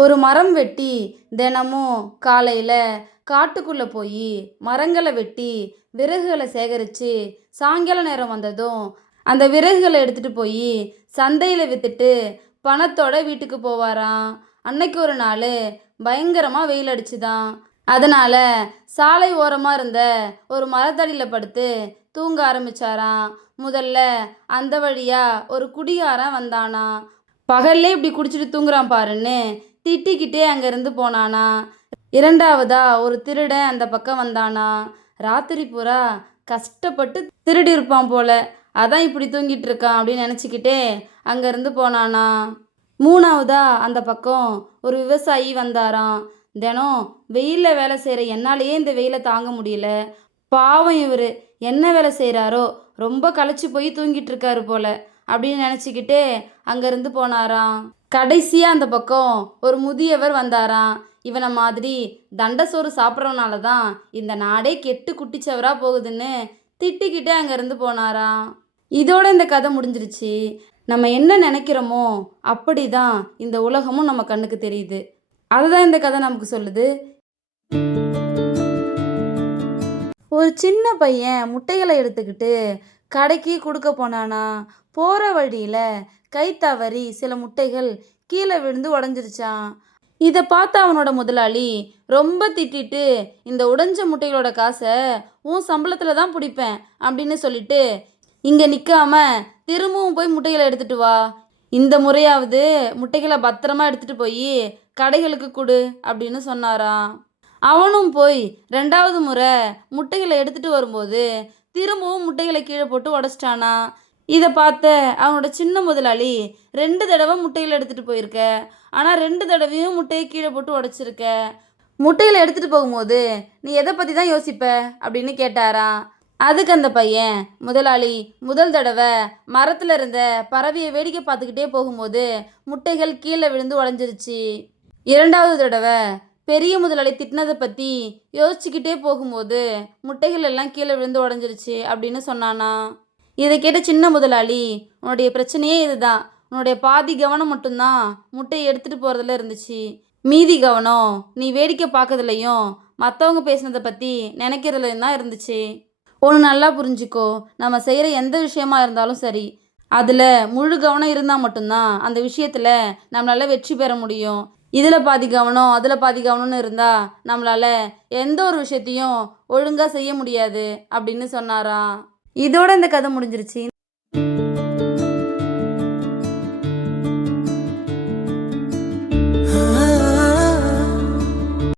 ஒரு மரம் வெட்டி தினமும் காலையில் காட்டுக்குள்ளே போய் மரங்களை வெட்டி விறகுகளை சேகரித்து சாயங்கால நேரம் வந்ததும் அந்த விறகுகளை எடுத்துகிட்டு போய் சந்தையில் விற்றுட்டு பணத்தோட வீட்டுக்கு போவாராம். அன்னைக்கு ஒரு நாள் பயங்கரமாக வெயில் அடிச்சுதான். அதனால் சாலை ஓரமாக இருந்த ஒரு மரத்தடியில் படுத்து தூங்க ஆரம்பிச்சாராம். முதல்ல அந்த வழியாக ஒரு குடிகாரன் வந்தானா. பகல்லே இப்படி குடிச்சிட்டு தூங்குறான் பாருன்னு திட்டிக்கிட்டே அங்கேருந்து போனானா. இரண்டாவதா ஒரு திருடன் அந்த பக்கம் வந்தானா. ராத்திரி பூரா கஷ்டப்பட்டு திருடி இருப்பான் போல, அதான் இப்படி தூங்கிட்டு இருக்கான் அப்படின்னு நினச்சிக்கிட்டே அங்கேருந்து போனானா. மூணாவதா அந்த பக்கம் ஒரு விவசாயி வந்தாராம். தினம் வெயிலில் வேலை செய்கிற என்னாலேயே இந்த வெயிலை தாங்க முடியல, பாவம் இவர் என்ன வேலை செய்கிறாரோ, ரொம்ப களைச்சி போய் தூங்கிட்டு இருக்காரு போல அப்படின்னு நினச்சிக்கிட்டே அங்கேருந்து போனாராம். கடைசியாக அந்த பக்கம் ஒரு முதியவர் வந்தாராம். இவனை மாதிரி தண்டை சோறு சாப்பிட்றவனால தான் இந்த நாடே கெட்டு குட்டிச்சவராக போகுதுன்னு திட்டிக்கிட்டே அங்கேருந்து போனாராம். இதோட இந்த கதை முடிஞ்சிருச்சு. நம்ம என்ன நினைக்கிறோமோ அப்படி தான் இந்த உலகமும் நம்ம கண்ணுக்கு தெரியுது. அதுதான் இந்த கதை நமக்கு சொல்லுது. ஒரு சின்ன பையன் முட்டைகளை எடுத்துக்கிட்டு கடைக்கு கொடுக்க போனானா. போகிற வழியில் கை தவறி சில முட்டைகள் கீழே விழுந்து உடஞ்சிருச்சான். இதை பார்த்து அவனோட முதலாளி ரொம்ப திட்டிட்டு, இந்த உடைஞ்ச முட்டைகளோட காசை உன் சம்பளத்தில் தான் பிடிப்பேன் அப்படின்னு சொல்லிட்டு இங்கே நிற்காம திரும்பவும் போய் முட்டைகளை எடுத்துகிட்டு வா, இந்த முறையாவது முட்டைகளை பத்திரமா எடுத்துகிட்டு போய் கடைகளுக்கு கொடு அப்படின்னு சொன்னாராம். அவனும் போய் ரெண்டாவது முறை முட்டைகளை எடுத்துகிட்டு வரும்போது திரும்பவும் முட்டைகளை கீழே போட்டு உடச்சிட்டானா. இதை பார்த்த அவனோட சின்ன முதலாளி 2 தடவை முட்டைகளை எடுத்துகிட்டு போயிருக்க, ஆனால் 2 தடவையும் முட்டையை கீழே போட்டு உடச்சிருக்க, முட்டைகளை எடுத்துகிட்டு போகும்போது நீ எதை பற்றி தான் யோசிப்ப அப்படின்னு கேட்டாராம். அதுக்கு அந்த பையன், முதலாளி, முதல் தடவை மரத்தில் இருந்த பறவையை வேடிக்கை பார்த்துக்கிட்டே போகும்போது முட்டைகள் கீழே விழுந்து உடஞ்சிருச்சு. இரண்டாவது தடவை பெரிய முதலாளி திட்டினதை பற்றி யோசிச்சுக்கிட்டே போகும்போது முட்டைகள் எல்லாம் கீழே விழுந்து உடஞ்சிருச்சு அப்படின்னு சொன்னானா. இதை கேட்ட சின்ன முதலாளி, உன்னுடைய பிரச்சனையே இதுதான், உன்னுடைய பாதி கவனம் மட்டும்தான் முட்டையை எடுத்துகிட்டு போகிறதுல இருந்துச்சு, மீதி கவனம் நீ வேடிக்கை பார்க்கறதுலையும் மற்றவங்க பேசினதை பற்றி நினைக்கிறதுலையும் தான் இருந்துச்சு. ஒன்று நல்லா புரிஞ்சுக்கோ, நம்ம செய்கிற எந்த விஷயமா இருந்தாலும் சரி, அதில் முழு கவனம் இருந்தால் மட்டும்தான் அந்த விஷயத்தில் நம்மளால் வெற்றி பெற முடியும். இதில் பாதி கவனம் அதில் பாதி கவனம்னு இருந்தால் நம்மளால் எந்த ஒரு விஷயத்தையும் ஒழுங்காக செய்ய முடியாது அப்படின்னு சொன்னாராம். இதோட இந்த கதை முடிஞ்சிருச்சு.